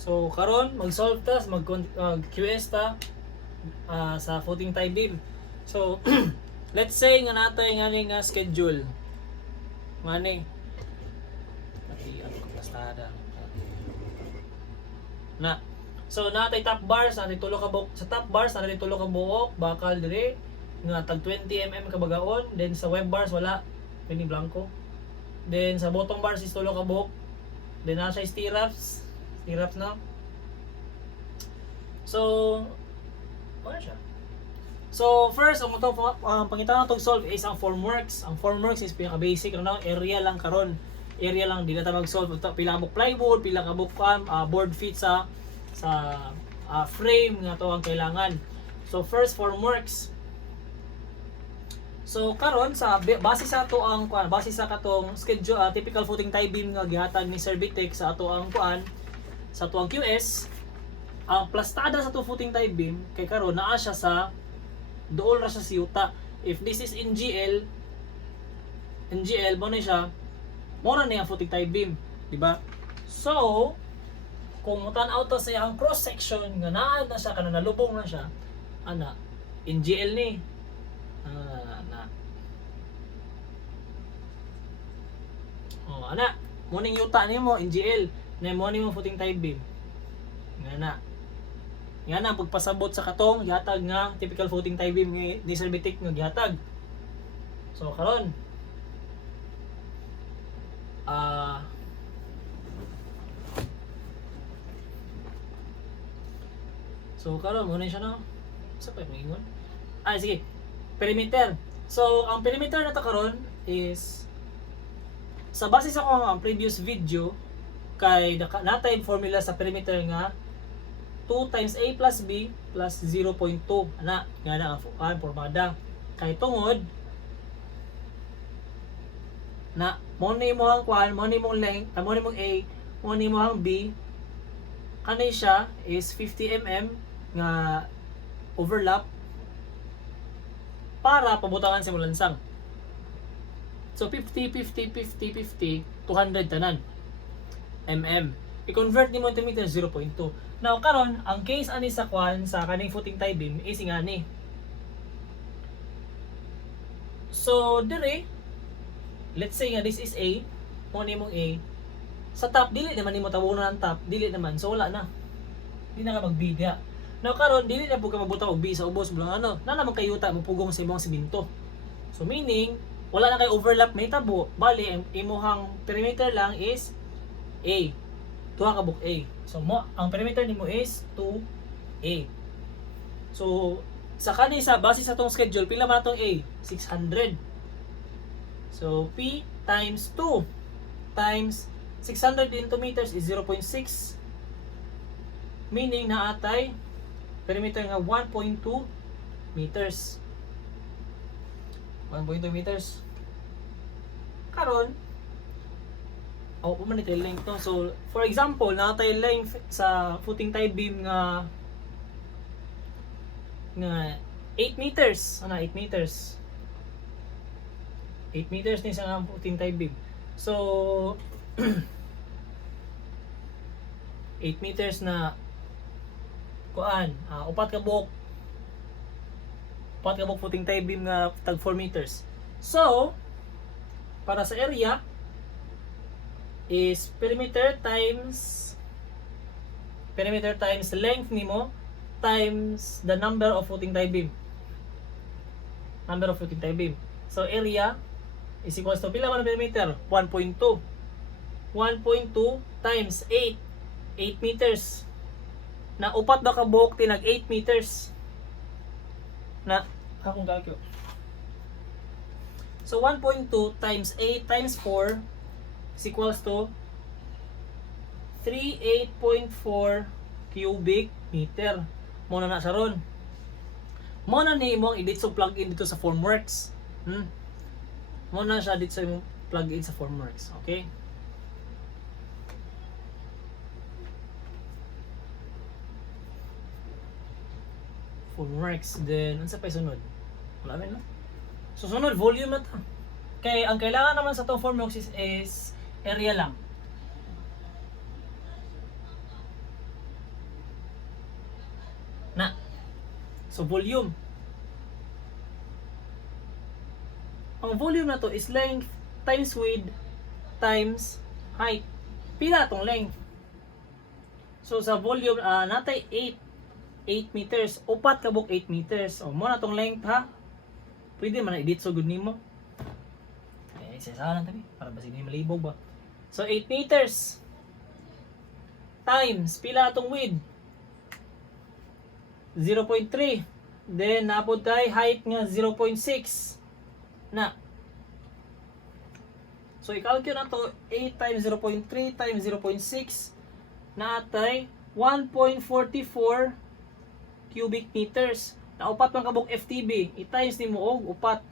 So karon mag-solve ta, QS ta sa footing tie beam. So let's say nga natay nga schedule. Ngani pati ano pastada. Na. So natay top bars, natay tulo ka buok sa top bars, natay tulo ka buok, bakal dire nga tag 20 mm ka bagaon, then sa web bars wala, pini blanco. Then sa bottom bars is tulo ka buok. Then nasa stirrups na. So ano siya? So first ang pangita na tong solve is ang formworks. Ang formworks is pinaka basic ano, area lang karon. Area lang di na ta mag-solve pila ka plywood, pila ka board fit sa frame nga to ang kailangan. So first formworks. So karon sa base sa ato ang base sa katong schedule typical footing tie beam nga gihatag ni Sir Bitek sa ato ang sa ato ang QS, ang plastada sa ato footing tie beam kay karon naa siya sa duol ra sa siyuta. If this is NGL mo na siya mora na yung footing tie beam, di ba? So kung mutan-aw to sa ang cross section nga naa na siya kana nalubong na siya ana NGL ni ana morning yuta nimo NGL na morning mo footing tie beam nga na pagpasabot sa katong gihatag nga typical footing tie beam ni Sir Bitek nga gihatag. So karon mo na siya no. Sa pa mingon. Sige. Perimeter. So ang perimeter na to karon is sa base sa ang previous video kay natay formula sa perimeter nga 2 times A plus B plus 0.2 ana nga na ang formada kay tungod na mo ni mo ang mo ni mong length mo ni mong A mo ni mo ang B kanay siya is 50 mm nga overlap para pabutangan sa mulansang. So 50, 50, 50, 50, 200 tanan. Mm. I-convert ni mo into meter 0.2. Now karon ang case ani sa sa kaning footing tie beam is ngani. So dire let's say nga this is A, mo ni mong A. Sa top dili naman nimo tabunan ang top, dili naman. So wala na. Di na ka mag-B diha. Now karon dili na pud ka mabutang og B sa ubos bulang ano. Na naman kayuta mo pugong sa imong semento. So meaning wala na kay overlap may tabo. Bali ang imuhang perimeter lang is A. Tuwa ka buk A. So ang perimeter nimo is 2A. So sa kanisa base sa tong schedule pila man tong A? 600. So P times 2 times 600 into meters is 0.6. Meaning na atay perimeter nga 1.2 meters. 1.2 meters. Karon, umanit yung length to. So, for example, natay length sa footing tie beam nga 8 meters. Ano, 8 meters. 8 meters ni sa footing tie beam. So, 8 meters na upat ka buok footing tie beam nga tag 4 meters. So, para sa area is perimeter times length nimo times the number of footing tie beam. So, area is equals to pila man perimeter? 1.2. 1.2 times 8 meters. Na upat na ka buok tinag 8 meters. Na akong calculate. So 1.2 times 8 times 4 is equals to 38.4 cubic meter. Muna na sa ron. Muna ni imong i-dito plug in dito sa formworks. Muna siya dito sa imong plug in sa formworks. Okay? Formworks. Then, ano sa pa sunod? Wala na. So, sunod, volume na ta. Kaya, ang kailangan naman sa itong formworks is area lang. So volume. Ang volume na to is length times width times height. Pila tong length? So sa volume natay 8 meters. Upat kabuk 8 meters. O mo na tong length ha. Pwede man i-edit so good nimo. Ay isa lang tabi para basi ni malibog ba. So 8 meters times pila atong width 0.3. Then napod tay height nga 0.6 na. So i-calculate na to 8 times 0.3 times 0.6 na atay 1.44 cubic meters. Na upat man kabuk FTB, i-times nimo og upat.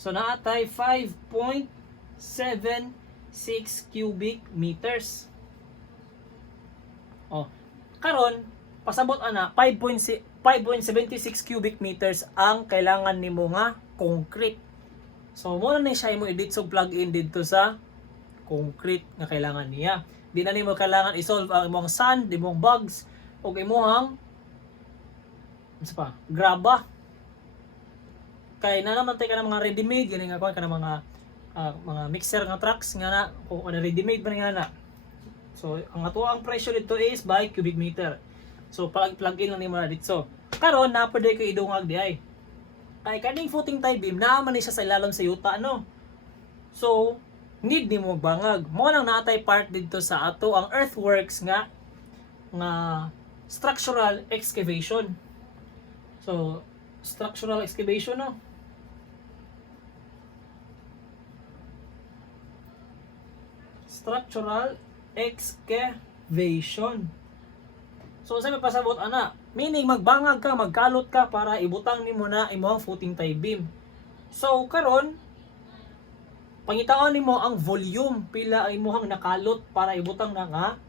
So na atay 5.76 cubic meters. Oh, karon pasabot ana 5.76 cubic meters ang kailangan nimo nga concrete. So mo na siya imo edit so plug in dito sa concrete nga kailangan niya. Di na nimo kailangan i-solve ang imong sand, imong bugs ug imong graba. Kay na naman tay ka ng mga ready-made gani nga ka ng mga mixer nga trucks nga na kung ano ready-made man nga na. So ang ato ang presyo dito is by cubic meter. So plug in lang nimo na dito. Karon na pwede ko idungag di ay. Kay kaning footing tie beam naman ni siya sa ilalom sa yuta no. So need nimo magbangag. Mo nang naatay part dito sa ato ang earthworks nga structural excavation. So structural excavation no. Structural excavation. So sa pasabot ana, meaning magbangag ka, magkalot ka para ibutang nimo na imong footing tie beam. So karon pangitaon nimo ang volume pila ang imong nakalot para ibutang na nga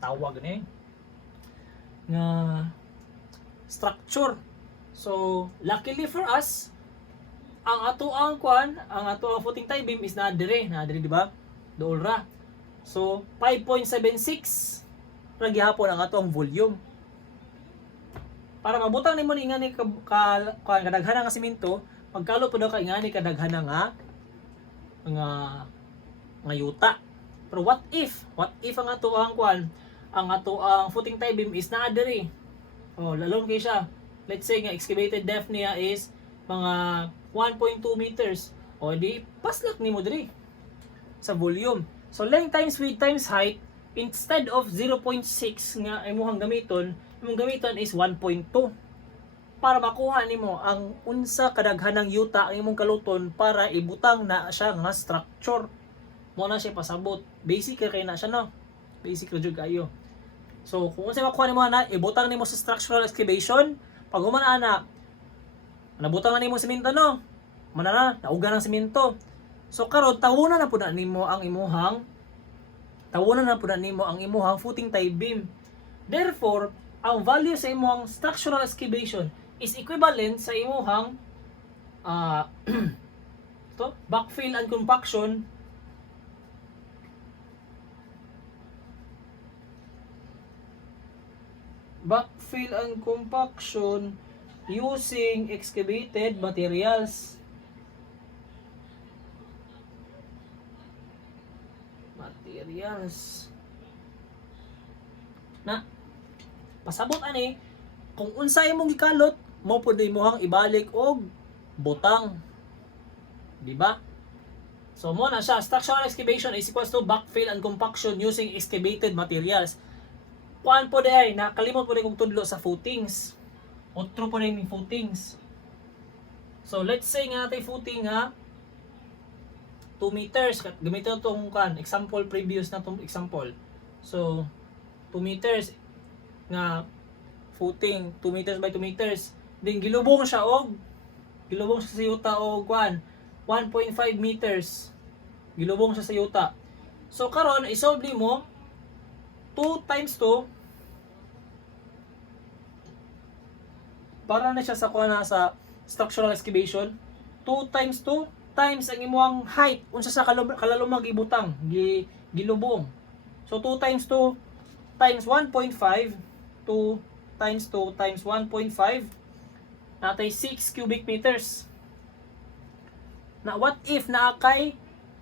tawag ni nga structure. So luckily for us ang ato ang footing tie beam is na dire di ba? Dool ra. So 5.76 ra gihapon ang ato ang volume. Para mabutang nimo ni ngani kadaghanan nga semento, magkalo pud ka ngani kadaghanan nga yuta. Pero what if ang ato ang footing tie beam is naa diri. Oh, lalom kay siya. Let's say nga excavated depth niya is mga 1.2 meters. O di paslak nimo diri sa volume. So length times width times height, instead of 0.6 nga imong gamiton is 1.2 para makuha nimo ang unsa kadaghanang yuta ang imong kaluton para ibutang na siya nga structure. Mo na siya pasabot. Basic kay na siya no. Basic ra jud kayo. So kung unsa makuha nimo na ibutang nimo sa structural excavation, pag humana na nabutang na nimo semento no. Manana naugan ng semento. So karon tawonan na pud nimo ang imuhang footing tie beam. Therefore, ang value sa imuhang structural excavation is equivalent sa imuhang backfill and compaction using excavated materials. Na pasabot ani kung unsa imong gikalot mo pud imong ibalik og butang, di ba? So mo na siya, structural excavation is equals to backfill and compaction using excavated materials. Kuan po day nakalimot po day kog tudlo sa footings. Otro po day ni footings. So let's say nga natay footing nga 2 meters. Gamitin itong example, previous na itong example. So, 2 meters nga footing, 2 meters by 2 meters. Then, gilubong siya sa yuta o 1.5 meters. Gilubong siya sa yuta. So, karon isolve mo 2 times 2 para na siya sa sa structural excavation. 2 times 2 times ang imong height unsa sa kalalumang gibutang gilubong. So 2 times 2 times 1.5, 2 times 2 times 1.5, natay 6 cubic meters. Na what if naa kay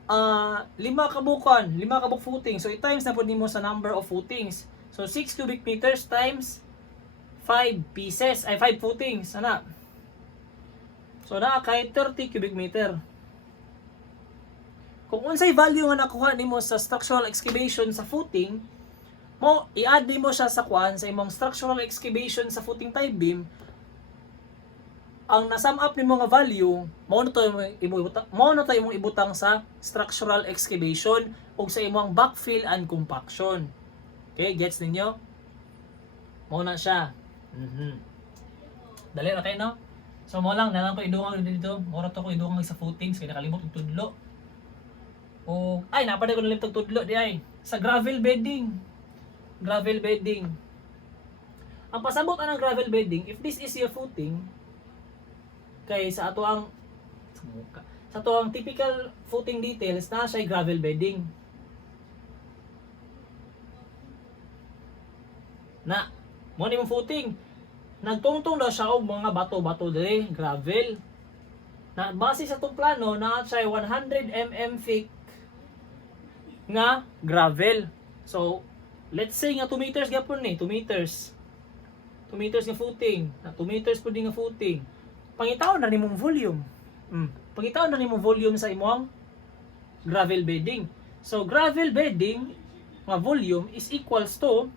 5 kabuk footing. So i-times na po nimo sa number of footings. So 6 cubic meters times 5 pieces, ay 5 footings, ana. So naa kay 30 cubic meter. Kung unsay value nga nakuha nimo sa structural excavation sa footing, mo i-add nimo siya sa kuan sa imong structural excavation sa footing tie beam, ang na-sum up nimo nga value mao na to imong ibutang sa structural excavation ug sa imong backfill and compaction. Okay, gets ninyo? Mao na siya. Dali ra kay no? So mo lang nalang ko idungan dito. Mora to ko idungan sa footings kay nakalimot og tudlo. O ay napaday ko nalimtog tudlo di ay sa gravel bedding. Gravel bedding. Ang pasabot anang gravel bedding, if this is your footing, kay sa ato ang typical footing details na siya gravel bedding. Na mo ni mong footing, nagtungtong daw siya og mga bato-bato dire, gravel. Na base sa tong plano na siya 100 mm thick nga gravel. So let's say nga 2 meters gyapon ni, 2 meters. 2 meters nga footing, na 2 meters pud nga footing. Pangitaon na nimong volume. Pangitaon na nimong volume sa imong gravel bedding. So gravel bedding nga volume is equals to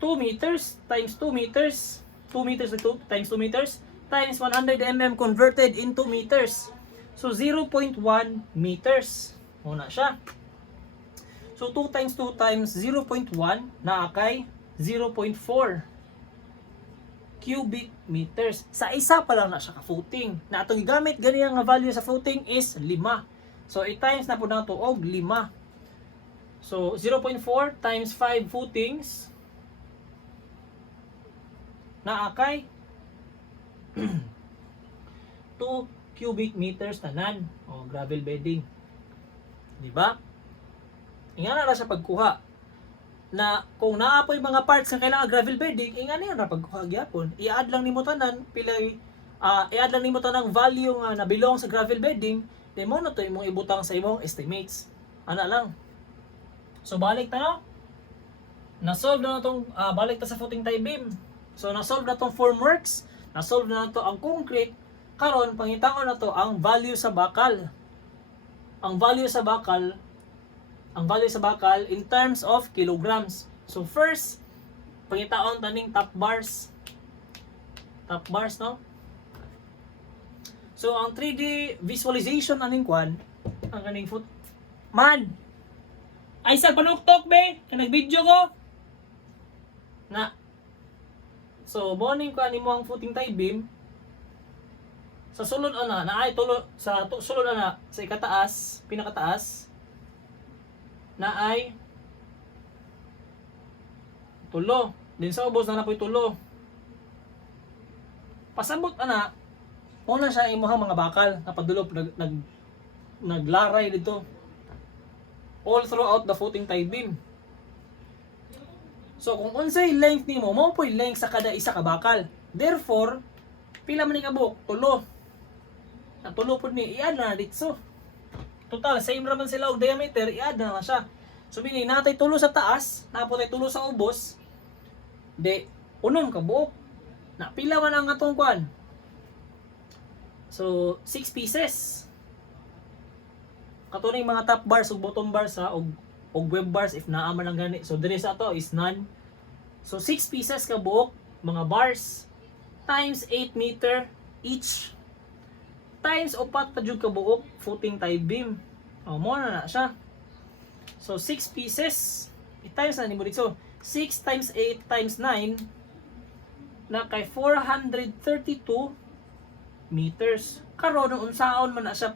2 meters times 2 meters, 2 meters times 2 meters times 100 mm converted into meters. So 0.1 meters. Muna siya. So 2 times 2 times 0.1 na kay 0.4 cubic meters. Sa isa pa lang na siya ka-footing. Na atong gigamit ganyan nga value sa footing is 5. So i-times na po na ito og 5. So 0.4 times 5 footings na kay 2 cubic meters tanan o gravel bedding. Di ba? Ingana na sa pagkuha na kung naapoy mga parts nga kailangan gravel bedding, ingana na pagkuha gyapon. I-add lang nimo tanan pilay i-add lang nimo tanang value nga na belong sa gravel bedding, di mo na to imong ibutang sa imong estimates. Ana lang. So balik ta no. Na-solve na tong balik ta sa footing tie beam. So na-solve na tong formworks, na-solve na to ang concrete. Karon pangitaon na to ang value sa bakal. Ang value sa bakal in terms of kilograms. So first, pangitaon taning top bars. Top bars no. So ang 3D visualization aning kwan, ang kaning foot man. Ay sa panuktok be, kanang video ko. Na. So morning ko animo ang footing tie beam. Sa sulod ana na ay tulo sa sulod ana sa ikataas, pinakataas na ay tulo. Din sa ubos na napoy tulo. Pasabot ana una siya imuhang mga bakal napadulop naglaray dito all throughout the footing tie beam. So kung unsay length nimo, mao poy length sa kada isa ka bakal. Therefore, pila man ni kabuk? Tulo. Na tulo pud ni i-add na dito. Total same ra man sila og diameter, i-add na siya. So meaning natay tulo sa taas, napotay tulo sa ubos. De unom ka buok. Na pila man ang atong kwan? So 6 pieces. Katuning mga top bars ug bottom bars ha og web bars if naa man lang gani. So dire sa ato is none. So 6 pieces ka buok mga bars times 8 meter each times upat pa jud ka buok footing tie beam. Mo na siya. So 6 pieces i-times na nimo dito. 6 times 8 times 9 na kay 432 meters. Karon unsaon man na siya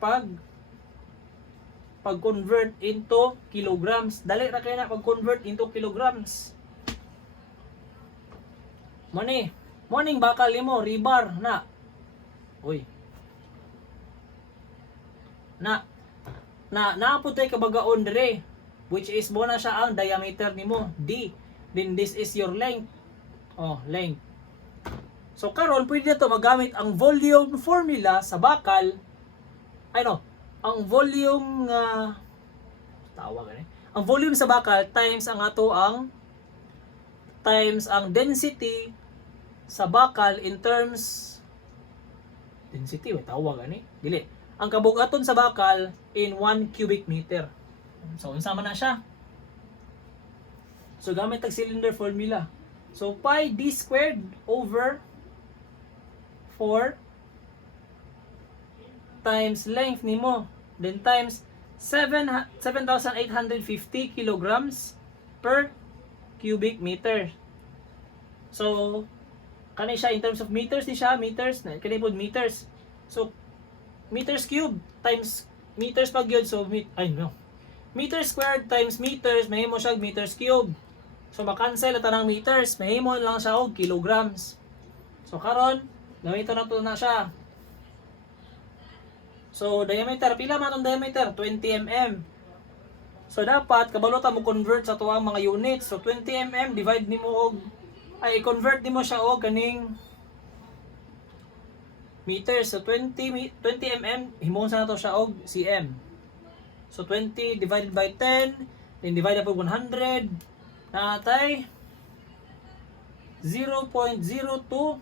pag-convert into kilograms. Dali ra kay na pag-convert into kilograms. Morning bakal nimo rebar na. Uy. Na naputay ka bagaon dire. which is mo na siya ang diameter nimo, D. Then this is your length. Oh, length. So karon pwede to magamit ang volume formula sa bakal. Ang volume nga tawag ani. Ang volume sa bakal times ang density sa bakal in terms density tawag ani. Dili. Ang kabugaton sa bakal in 1 cubic meter. So unsa man na siya? So gamit ang cylinder formula. So pi d squared over 4 times length nimo, then times 7,850 kilograms per cubic meter. So kani siya in terms of meters ni siya, meters na kani pod meters. So meters cube times meters pag yun, so meter squared times meters mahimo siya meters cube. So makancel ata ng meters, mahimo lang siya og kilograms. So karon gamiton na to na siya. So diameter, pila man ang diameter? 20 mm. So dapat kabalo ta mo convert sa tuwang mga units. So 20 mm divide nimo og convert nimo siya og kaning meters. So 20 mm himong sa nato siya og cm. So 20 divided by 10 then divided by 100 natay 0.02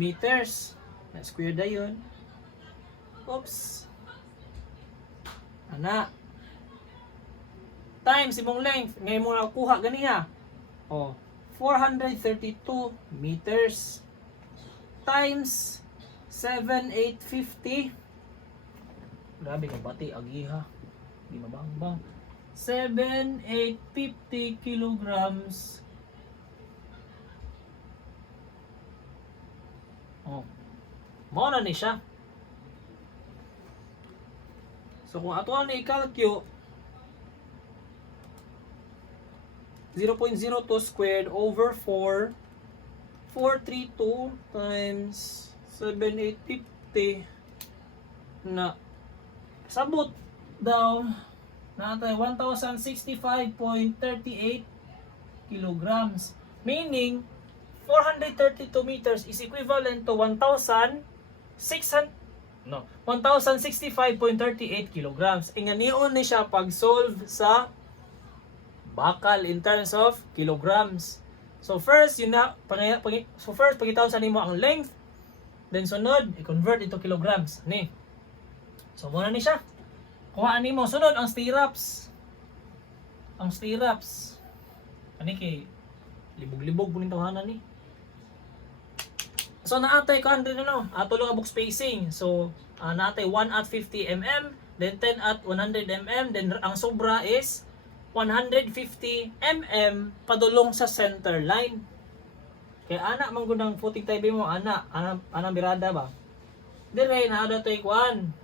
meters. Na square da yun. Oops. Ana. Times imong length. Ngayon mo nakuha ganiya. 432 meters. Times 7,850. Grabe kang bati. Agiha. Di mabangbang. 7,850 kilograms. Mao na ni siya. So kung ato ni i-calculate 0.02 squared over 4 432 times 7,850 na sabot daw natay 1,065.38 kilograms, meaning 432 meters is equivalent to 1,065.38 kilograms. Inganion ni siya pag solve sa bakal in terms of kilograms. So first pagitaon sa nimo ang length, then sunod i-convert into kilograms ni. So muna ni siya. Kuha nimo sunod ang stirrups. Ang stirrups ani kay libog-libog punin tawanan ni. So naatay ko ato lang abok spacing. So naatay 1 at 50 mm, then 10 at 100 mm, then ang sobra is 150 mm padulong sa center line. Kaya ana man gunang footing tabi mo ana birada ba. Dire na ada tay kuan.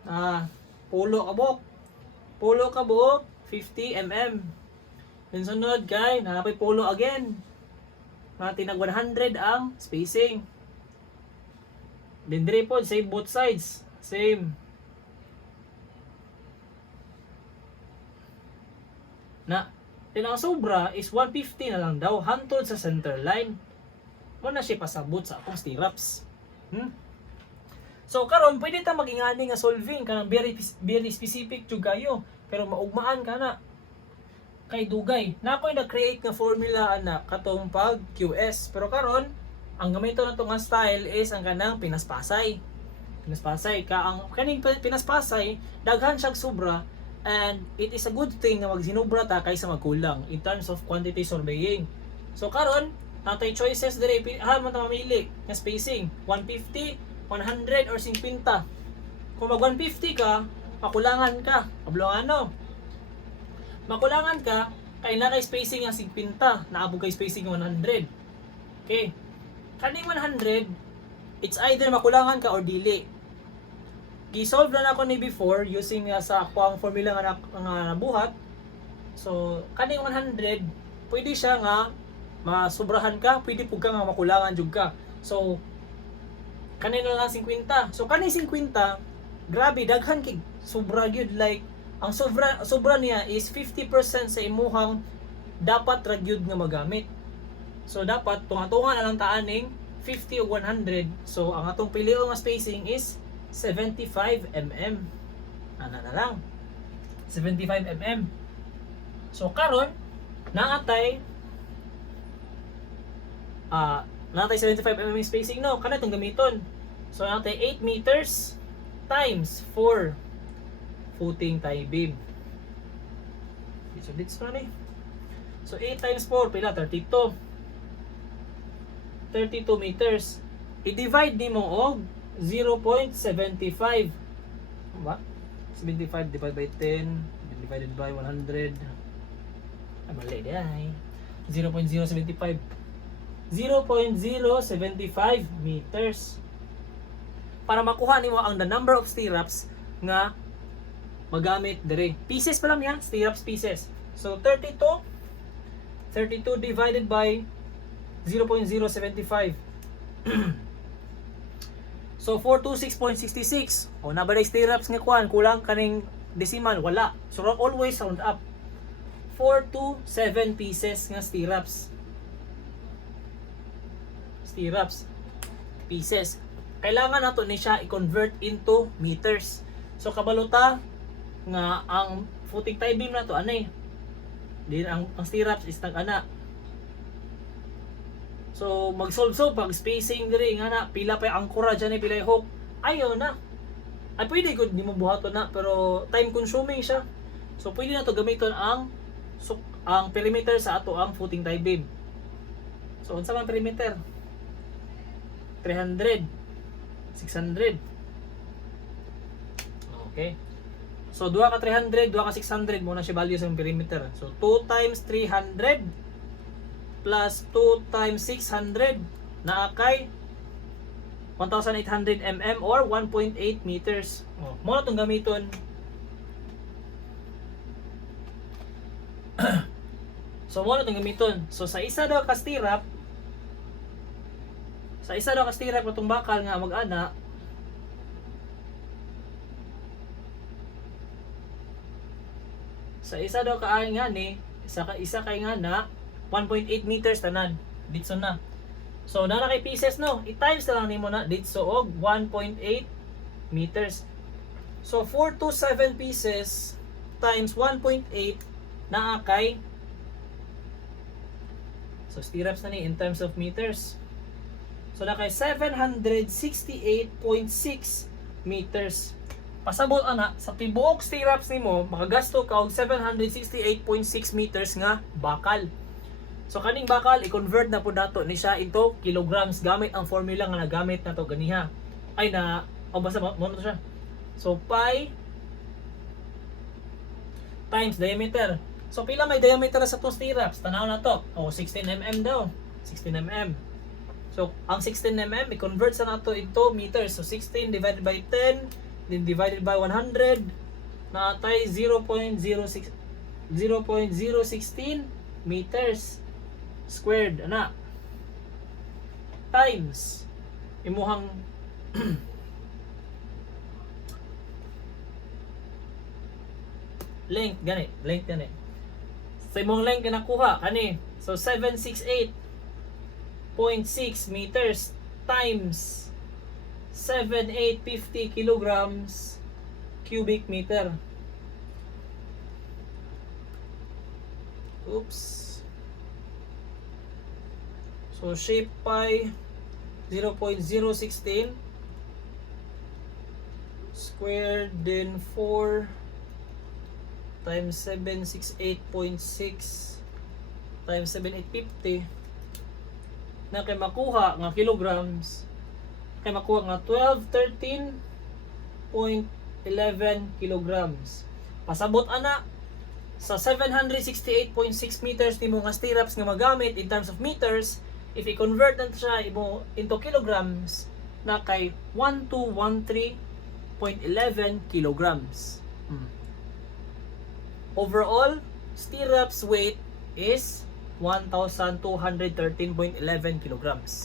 Pulo kabok 50 mm. Then sunod kay napay pulo again. Tinag 100 ang spacing. Then dire po same both sides. Same. Then ang sobra is 150 na lang daw hantod sa center line. Muna siya pasabot sa akong stirrups. So karon pwede ta magingani nga solving kanang very specific jud kayo, pero maugmaan kana kay dugay. Na ako'y na-create nga formula ana katong pag QS. Pero karon ang gamito na nga style is ang kanang pinaspasay. Ang kaning pinaspasay daghan siya sobra, and it is a good thing na magsinubra ta kaysa magkulang in terms of quantity surveying. So karon natay choices dire man ta mamili nga spacing 150, 100 or 50. Kung mag 150 ka, makulangan ka. Makulangan ka kay na kay spacing nga 50, naabot kay spacing 100. Okay. Kaning 100, it's either makulangan ka or dili. Gi-solve na ako ni before using sa akong formula nga nabuhat. So, kaning 100, pwede siya nga masubrahan ka, pwede pug ka nga makulangan jud ka. So, kanin na lang 50. So, kaning 50, grabe, daghan kay sobra gyud, like Ang sobra niya is 50% sa imuhang dapat ragyud nga magamit. So dapat tunga-tunga na lang taaning 50 o 100. So ang atong piliho nga spacing is 75 mm. Ana na lang. 75 mm. So karon naatay 75 mm spacing no, kana itong gamiton. So naatay 8 meters times 4 footing tie beam. So dito na ni. So 8 times 4 pila 32. 32 meters. I-divide nimo og 0.75. Ba? 75 divided by 10 divided by 100. Mali di ay. 0.075. 0.075 meters. Para makuha nimo ang the number of stirrups nga magamit dire. Pieces pa lang yan, stirrups pieces. So 32 divided by 0.075. So 426.66. O nabalay stirrups nga kuan, kulang kaning decimal, wala. So always round up. 4 to 7 pieces nga stirrups. Stirrups pieces. Kailangan nato ni siya i-convert into meters. So kabaluta nga ang footing tie beam na to anay. Din ang stirrups is nag-ana. So mag-solve pag spacing diri nga na pila pa ang ankora diyan ay pila hook. Ayo na. Ay pwede gud nimo buhaton na pero time consuming siya. So pwede na to gamiton ang perimeter sa ato ang footing tie beam. So unsa man perimeter? 300, 600. Okay. So, 2 ka 300, 2 ka 600 muna siya value sa perimeter. So, 2 times 300 plus 2 times 600 na kay 1,800 mm or 1.8 meters. Oh, muna itong gamiton. So, muna itong gamiton. So, sa isa daw ka stirrup, itong bakal nga mag-ana, sa isa daw kaay nga ni, isa kay nga na 1.8 meters tanan dito na. So na kay pieces no, i-times na lang nimo na dito og 1.8 meters. So 4 to 7 pieces times 1.8 na kay, so stirrups na ni in terms of meters. So na kay 768.6 meters. Pasabot ana sa tibuok stirrups nimo makagasto ka og 768.6 meters nga bakal. So kaning bakal i-convert na pud nato ni siya into kilograms gamit ang formula nga nagamit nato ganiha. Ay na basta mo to siya. So pi times diameter. So pila may diameter sa to stirrups? Tanaw na to. O 16 mm daw. 16 mm. So ang 16 mm i-convert sa nato into meters. So 16 divided by 10 then divided by 100 na tay 0.016 meters squared ana times imuhang length gani sa imong length na nakuha kani, so 768.6 meters times 7,850 kilograms cubic meter. Oops. So shape pi 0.016 squared then 4 times 768.6 times 7,850 na kay makuha nga kilograms, kay makuha nga 1213.11 kilograms. Pasabot ana sa 768.6 meters nimo nga stirrups nga magamit in terms of meters, if i-convert na siya into kilograms na kay 1213.11 kilograms. Overall, stirrups weight is 1,213.11 kilograms.